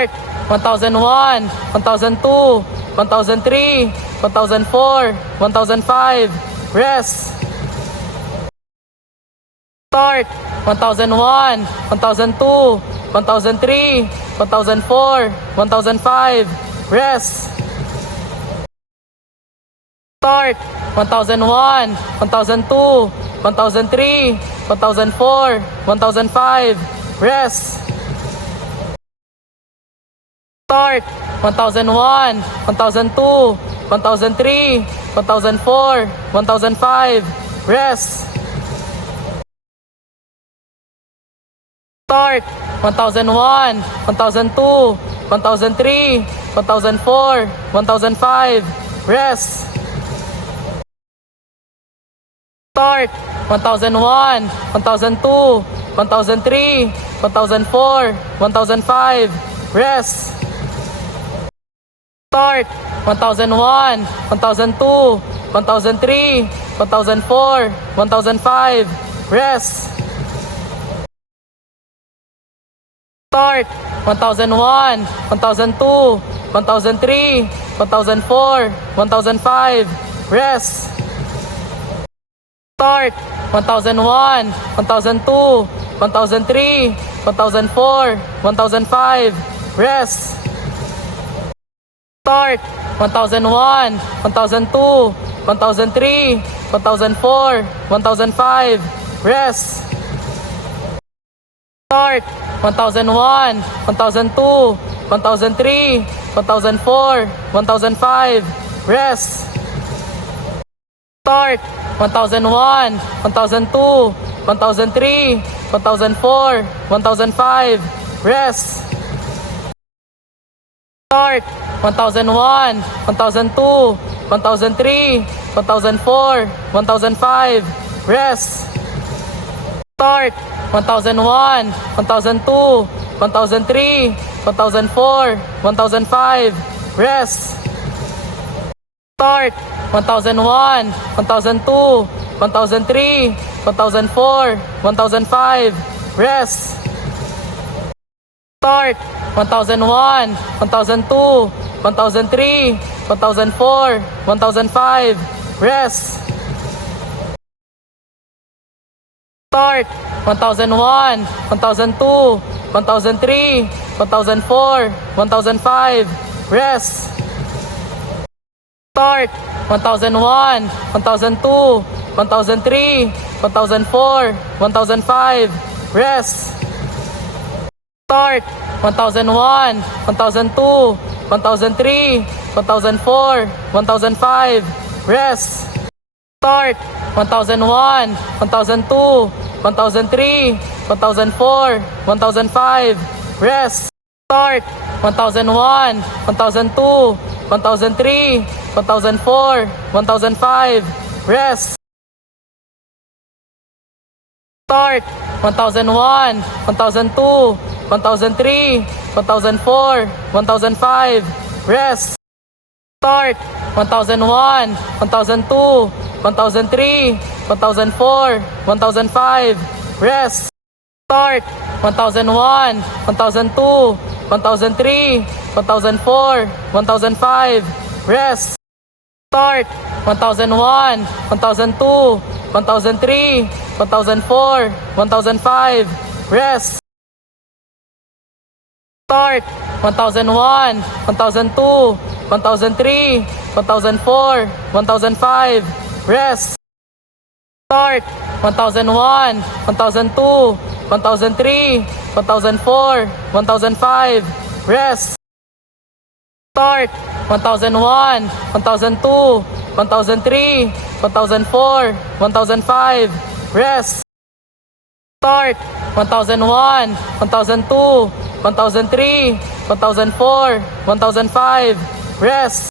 Start! 1001, 1002, 1003, 1004, 1005. Rest! Start! 1001, 1002, 1003, 1004, 1005. Rest! Start! 1001, 1002, 1003, 1004, 1005. Rest! Start! 1001, 1002, 1003, 1004, 1005. Rest! Start! 1001, 1002, 1003, 1004, 1005. Rest! Start! 1001, 1002, 1003, 1004, 1005. Rest! Start! 1001, 1002, 1003, 1004, 1005. Rest! Start! 1001, 1002, 1003, 1004, 1005. Rest! Start! 1001, 1002, 1003, 1004, 1005. Rest! Start! 1001, 1002, 1003, 1004, 1005. Rest! Start! 1001, 1002, 1003, 1004, 1005. Rest! Start! 1001, 1002, 1003, 1004, 1005. Rest! Start! 1001, 1002, 1003, 1004, 1005. Rest! Start! 1001, 1002, 1003, 1004, 1005. Rest! Start! 1001, 1002, 1003, 1004, 1005. Rest! Start! 1001, 1002, 1003, 1004, 1005. Rest! Start! 1001, 1002, 1003, 1004, 1005. Rest! Start! 1001, 1002, 1003, 1004, 1005. Rest! Start! 1001, 1002, 1003, 1004, 1005. Rest! Start! 1001, 1002, 1003, 1004, 1005. Rest! Start! 1001, 1002, 1003, 1004, 1005. Rest! Start! 1001, 1002, 1003, 1004, 1005. Rest! Start! 1001, 1002, 1003, 1004, 1005. Rest! Start! 1001, 1002, 1003, 1004, 1005. Rest! Start! 1001, 1002, 1003, 1004, 1005. Rest! Start! 1001, 1002, 1003, 1004, 1005. Rest! Start! 1001, 1002, 1003, 1004, 1005. Rest! Start! 1001, 1002, 1003, 1004, 1005. Rest! Start! 1001, 1002, 1003, 1004, 1005. Rest!